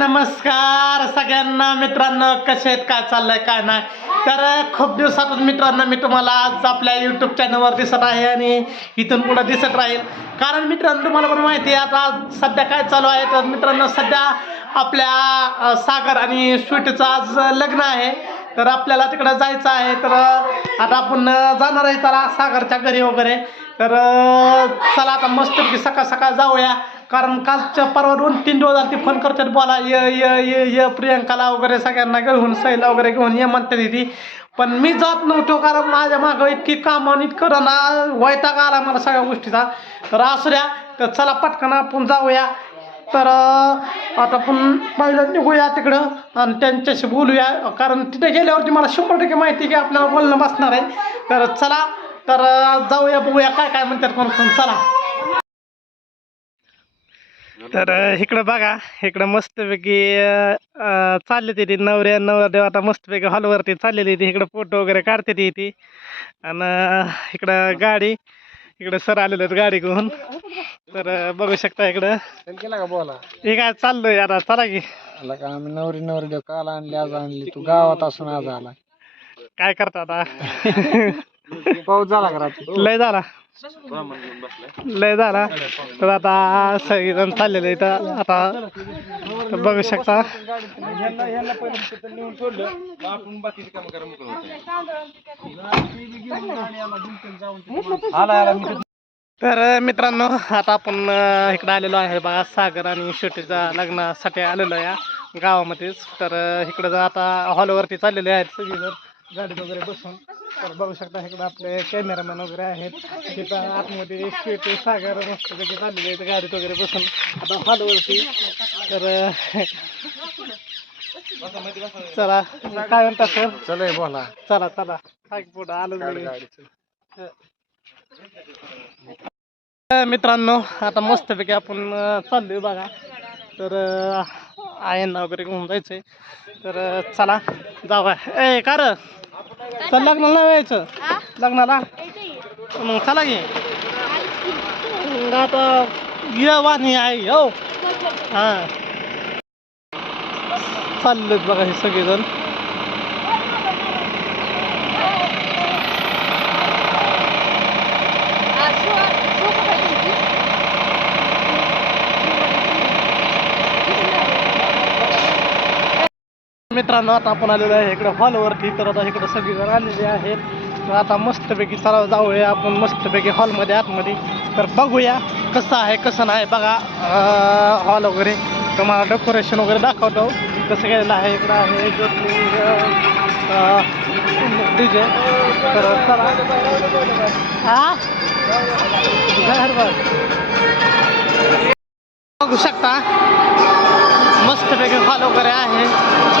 नमस्कार सगळ्यांना मित्रांनो कसे आहेत? काय चाललंय काय नाही? तर खूप दिवसातून मित्रांनो मी तुम्हाला आज आपल्या यूट्यूब चॅनलवर दिसत आहे आणि इथून पुढे दिसत राहील. कारण मित्रांनो तुम्हाला पण माहिती आहे आता सध्या काय चालू आहे? तर मित्रांनो सध्या आपल्या सागर आणि स्वीटचं आज लग्न आहे. तर आपल्याला तिकडं जायचं आहे. तर आता आपण जाणार आहे त्याला सागरच्या घरी वगैरे. तर चला आता मस्तपैकी सकाळ सकाळ जाऊया. कारण कालच्या परवा दोन तीन दिवस झाले ते फोन करतात बोला य य य य प्रियंकाला वगैरे सगळ्यांना घेऊन सैला वगैरे घेऊन ये म्हणतात ती पण मी जात नव्हतो कारण माझ्या मागं इतकी कामं आणि इतकं ना वैताग आला मला सगळ्या गोष्टीचा. तर असू द्या तर चला पटकन आपण जाऊया. तर आता आपण पहिलं निघूया तिकडं आणि त्यांच्याशी बोलूया. कारण तिथे गेल्यावरती मला शंभर टक्के माहिती की आपल्याला बोलणं बसणार आहे. तर चला तर जाऊया बघूया काय काय म्हणतात कोण चला. तर इकडं बघा इकडं मस्तपैकी चालले ते नवऱ्या नवरदेव आता मस्तपैकी हॉलवरती चाललेली ती इकडं फोटो वगैरे काढते ती ती. आणि इकडं गाडी इकडं सर आलेले आहेत गाडी घेऊन. तर बघू शकता इकडं. केला का बोला? हे काय चाललंय आता चला की. आला का? आम्ही नवरी नवरी देव काल आणली आज आणली. तू गावात असून आज आला. काय करता आता? पाऊस झाला का रात्री? लय झाला. लय झाला. तर आता सगळेजण चाललेले इथं आता बघू शकता. तर मित्रांनो आता आपण इकडं आलेलो आहे बघा सागर आणि शेवटीच्या लग्नासाठी आलेलो या गावामध्येच. तर इकडं आता हॉलवरती चाललेले आहेत सगळीजण गाडीत वगैरे बसून. तर बघू शकता इकडं आपले कॅमेरामॅन वगैरे आहेत. तिथं आतमध्ये शेवटी सागर मस्तपैकी चाललेले आहेत गाडीत वगैरे बसून. आता हॉलवरती. तर चला. काय म्हणता सर चल बोला. चला चला. काय पुढं आलो मित्रांनो आता मस्तपैकी आपण चाललोय बघा. तर आयांना वगैरे घेऊन जायचंय. तर चला. जावा ए का र? चल लग्नाला नाही यायचं लग्नाला मग चला मग आता ये वाणी आहे हो. हां. चाललेत बघा हे सगळेजण. मित्रांनो आता आपण आलेलो आहे इकडे हॉलवरती तर आता इकडे सगळीजण आलेले आहेत. तर आता मस्तपैकी चला जाऊया आपण मस्तपैकी हॉलमध्ये आतमध्ये. तर बघूया कसं आहे कसं नाही. बघा हॉल वगैरे. तुम्हाला डेकोरेशन वगैरे दाखवतो. कसं केलेलं आहे इकडं आहे डी जे तर चला. हा बघू शकता. मस्तपैकी हॉल वगैरे आहे.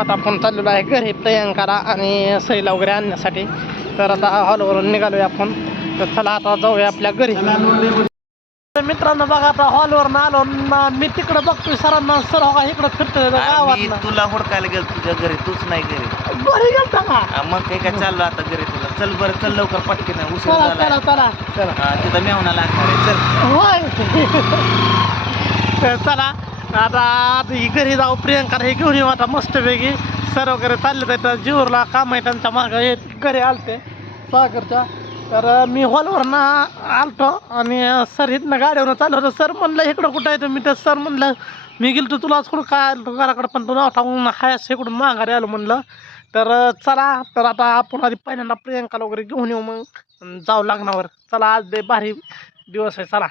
आता आपण चाललेलो आहे. घरी प्रियंकाला आणि सईला वगैरे आणण्यासाठी. तर आता हॉलवरून निघालोय आपण. तर चला आता जाऊया आपल्या घरी. तर मित्रांनो बघा आता हॉलवर आलो न मी तिकडं बघतोय सरांना. सर हो का इकडं फिरतोय मी गावात तुला हुडकायला गेलो तुझ्या घरी. तूच नाही घरी. घरी गेलता का? मग काही काय चाललं आता घरी तुला? चल बरं चल लवकर पटकन. उशीर चला झाला. चला चला. चला तिथं मेवना लागणार आहे. चल. होय. तर चला. आता आता ही घरी जाऊ प्रियंका हे घेऊन येऊ आता मस्तपैकी. सर वगैरे चालले तर जीवरला काम आहे त्यांच्या मागं हे घरी आलते सागरच्या. तर मी हॉलवरनं आलतो आणि सर इथनं गाडीवरनं चालू होतो. सर म्हणलं इकडं कुठं आहे मी तर सर म्हणलं मी गेलो तुला थोडं काय आलो घराकडं पण तू नाव टाकून हाय इकडून माघारी आलो. म्हणलं तर चला तर आता आपण आधी पहिल्यांदा प्रियंकाला वगैरे घेऊन येऊ मग. जाऊ लग्नावर. चला आज दे भारी दिवस आहे चला.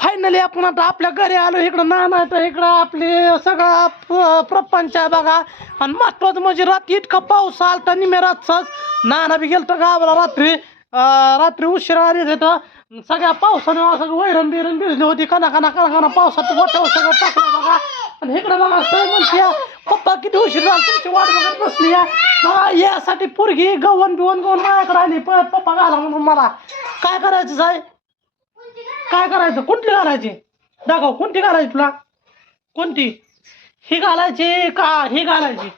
फायनली आपण आता आपल्या घरी आलो. इकडं नाना तर इकडं आपले सगळा प- प्रपंच आहे बघा. आणि महत्वाचं म्हणजे रात्री इतका पाऊस आलता निम्या रातचाच. नाना बी गेलतं गावाला रात्री. अं, रात्री उशिरा आले तिथं सगळ्या पावसाने सगळं वैरण बिरण भिजली होती. कना कना कना कना पावसात मोठं सगळं टाकलं बघा. आणि इकडं बघा सर म्हणते पप्पा किती उशीर झाला तुमची वाट बघत बसली या बघा यासाठी पोरगी गवन बिवन गवन माझ्याकडे आली. प- पप्पा घाला म्हणून मला. काय करायचं साहेब? काय करायचं? कुठली घालायची? दाखव कोणती घालायची तुला? कोणती? ही घालायची का ही घालायची?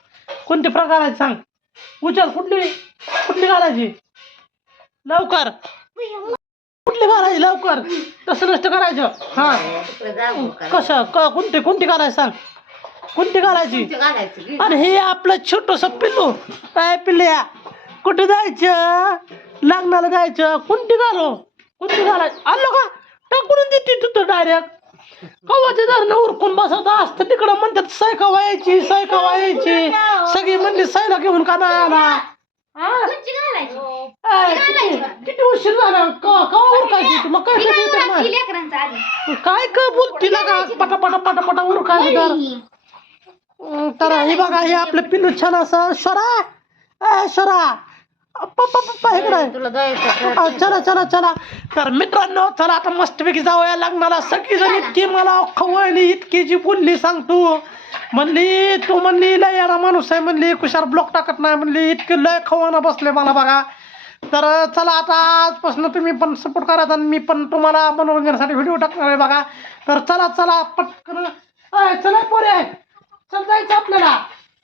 कोणती प्रकार घालायची सांग. उचल कुठली? कुठली घालायची? लवकर. कुठली घालायची? लवकर. तसं नसतं करायचं. हा. कसं? क कोणती? कोणती घालायची सांग. कोणती घालायची? आणि हे आपलं छोटस पिल्लू. काय पिल्ल्या कुठे जायचं? लग्नाला जायचं? कोणती घालो? कोणती घालायची? आलो का? टाकून देते तू डायरेक्ट कवाच्या धरणं उरकून बसत असतं. तिकडं म्हणतात साय कवा यायची साय कवा यायची सगळी म्हणली सायला घेऊन का नाही आला? हा? किती किती उशीर झाला? कवा कवा उरकायची तुला काय येतं नाही? काय काय बोलती का पटा पटा पटा पटा उरकायची तर अं, तर हे बघा हे आपलं पिल्लू छान असं शरा ए शरा पप्पा पप्पा इकडे तुला जायचं चला चला चला. तर मित्रांनो चला आता मस्तपैकी जाऊया लग्नाला. सगळी जण इतकी मला खवळली इतकी जी बोलली सांगतो म्हणली तू म्हणली लय येणार माणूस आहे म्हणली कुशार ब्लॉक टाकत नाही म्हणली इतकी लय खवाना बसले मला बघा. तर चला आता आजपासून तुम्ही पण सपोर्ट करायचा आणि मी पण तुम्हाला मनोरंजनासाठी व्हिडिओ टाकणार आहे बघा. तर चला चला पटकन. अय, चला पोरे. चल जायचं आपल्याला.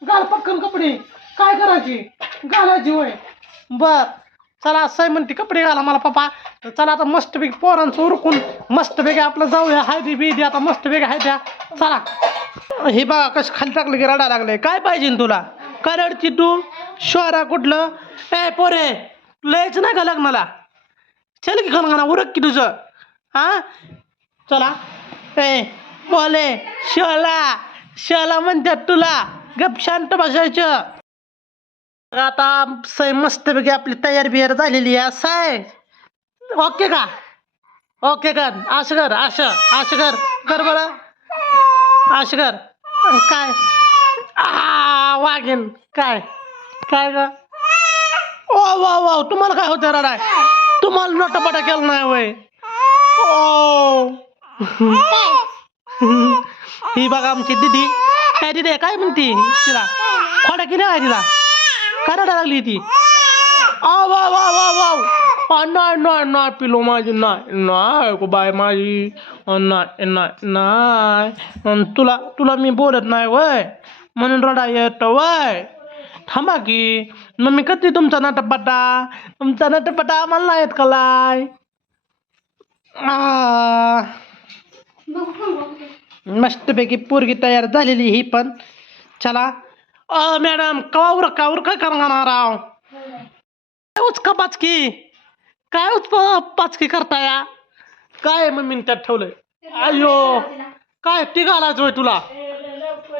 घाल पटकन कपडे. काय करायची? घालायची होय. बर. चला असं म्हणते कपडे घाला मला पप्पा. तर चला आता मस्तपैकी पोरांचं उरकून मस्तपैकी आपलं जाऊया. हायदी बिदी आता मस्तपैकी हाय द्या चला. हे बघा कसं खाली टाकलं की रडा लागले काय पाहिजे तुला? काय रडती तू? शोरा कुठलं? ए पोरे लयच नाही का लग्नाला? चल की खणखाना उरक की तुझं. हा चला. ए बोले शोला शोला म्हणतात तुला. गप शांत बसायचं. आता सय मस्तपैकी आपली तयार बियार झालेली आहे. साय ओके का? ओके कर. असं कर असं असं कर. कर बरं. असं कर. काय? आ काय? काय ग? ओ वा वा तुम्हाला काय होतं रडाय? तुम्हाला नोटापटा केला नाही वय. ओ. ही बघा आमची दिदी. काय दिदी काय म्हणती? तिला? खोडा की नाही तिला? आ, नाही नाही नाही पिलो माझी नाही गो बाय नाही नाही नाही तुला तुला मी बोलत नाही वय। म्हणून रडा येत वय। थांबा की। मग मी कधी नटपटा। तुमचा नटपटा आम्हाला नाही येत कलाय मस्तपैकी पोरगी तयार ही पण. चला अ मॅडम कवावर कावर काय करणार राव काय उचका पाचकी? काय उच पाचकी करताय काय मम्मीने त्यात ठेवलंय? अयो काय ती घालायचं होय तुला?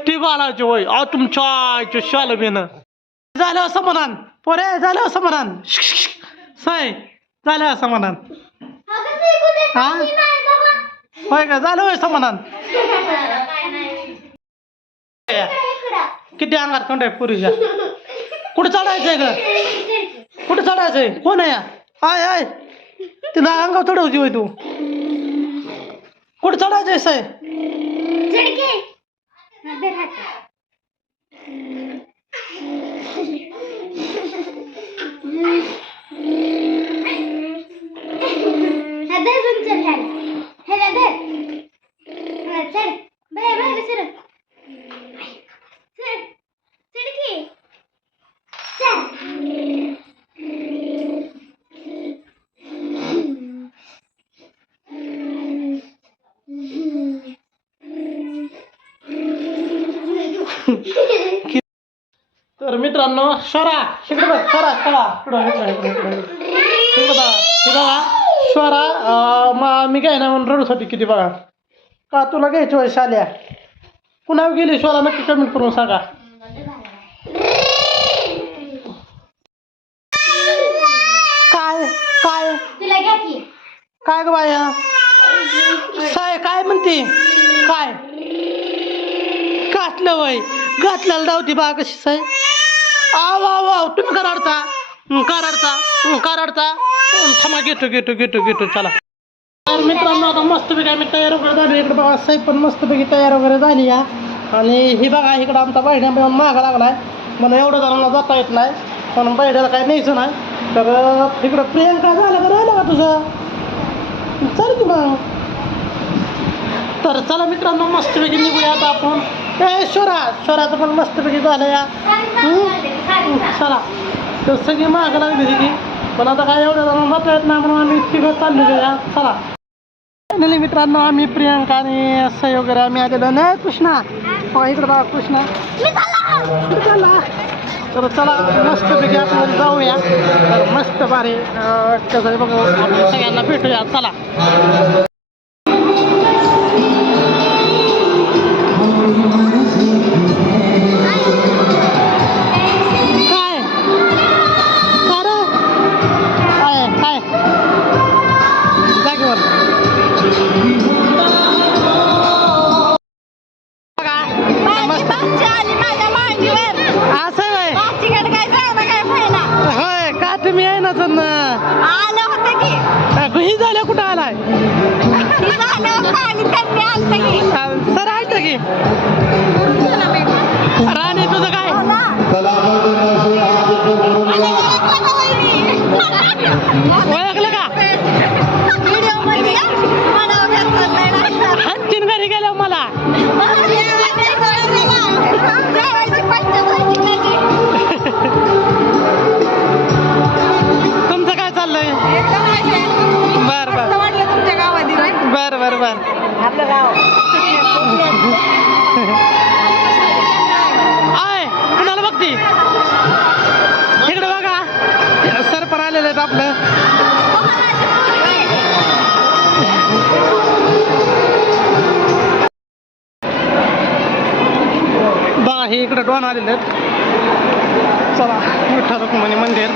ती घालायची होय. अ तुमच्या आईच्या शाल बेनं झालं समाधान पोरे झालं समाधान साय झालं समाधान हा? होय का? झालं होय समाधान किती अंगात खंड आहे पुरीच्या? कुठं चढायचंय ग? कुठं चढायचंय कोण आहे या? आय आय. तिला अंगावर चढवती होय तू. कुठं चढायचंय साय तर मित्रांनो स्वरा इकडे बघ स्वरा स्वरा इकडं इकडं हे स्वरा मा- मी काय ना म्हणून रडत होती किती बघा. का तुला घ्यायची वय शाल्या? पुन्हा गेली स्वरा नक्की कमेंट करून सांगा. काय काय तिला घ्या की. काय ग बाया? साय काय म्हणते? काय? घातलं वय. घातल्याला धावती बा कशी साय. आव आव आव तुम्ही कराडता कराडता कराडता थांबा घेतो घेतो घेतो घेतो. चला. तर मित्रांनो आता मस्तपैकी आम्ही तयार वगैरे झाली. इकडे बघा साहेब पण मस्तपैकी तयार वगैरे झाली या. आणि ही बघा इकडं आमचा बैड्या पण लागला लागलाय. मला एवढं जणांना जाता येत नाही. पण बैड्याला काही न्यायचं नाही. तर इकडं प्रियंका झालं का राहिलं का तुझं? चल की मग. तर चला मित्रांनो मस्तपैकी निघूया आता आपण. ए शोरा शोराचं पण मस्तपैकी झालं या. चला. तर सगळी मागं लागली तिथे पण आता काय एवढ्या जण जाता येत नाही म्हणून आम्ही तिघं चाललो या चला. फायनली मित्रांनो आम्ही प्रियंका आणि असं वगैरे आम्ही आलेलो नाही कृष्णा? बघा इकडं बघा कृष्णा. चला तर चला मस्तपैकी आपण जाऊया. तर मस्त अं, कसं बघा. आपण सगळ्यांना भेटूया. चला. का तुम्ही आहे ना सण ही झाल्या कुठं आलाय? सर ऐकतं की? राणे तुझं काय? ओळखलं का? हातचीन आलेले आहेत. चला विठ्ठल रुक्मिणी मंदिर.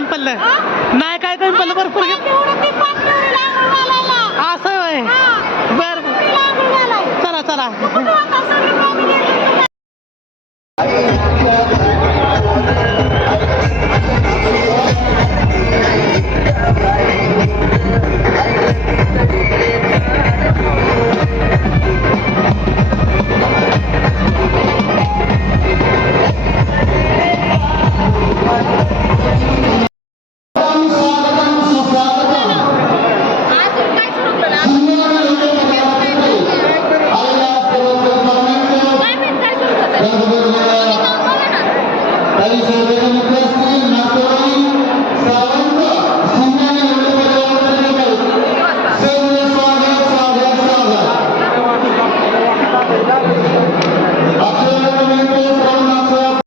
कमी पडलं नाही काय कमी पडलं भरपूर असं होय. बर. चला चला.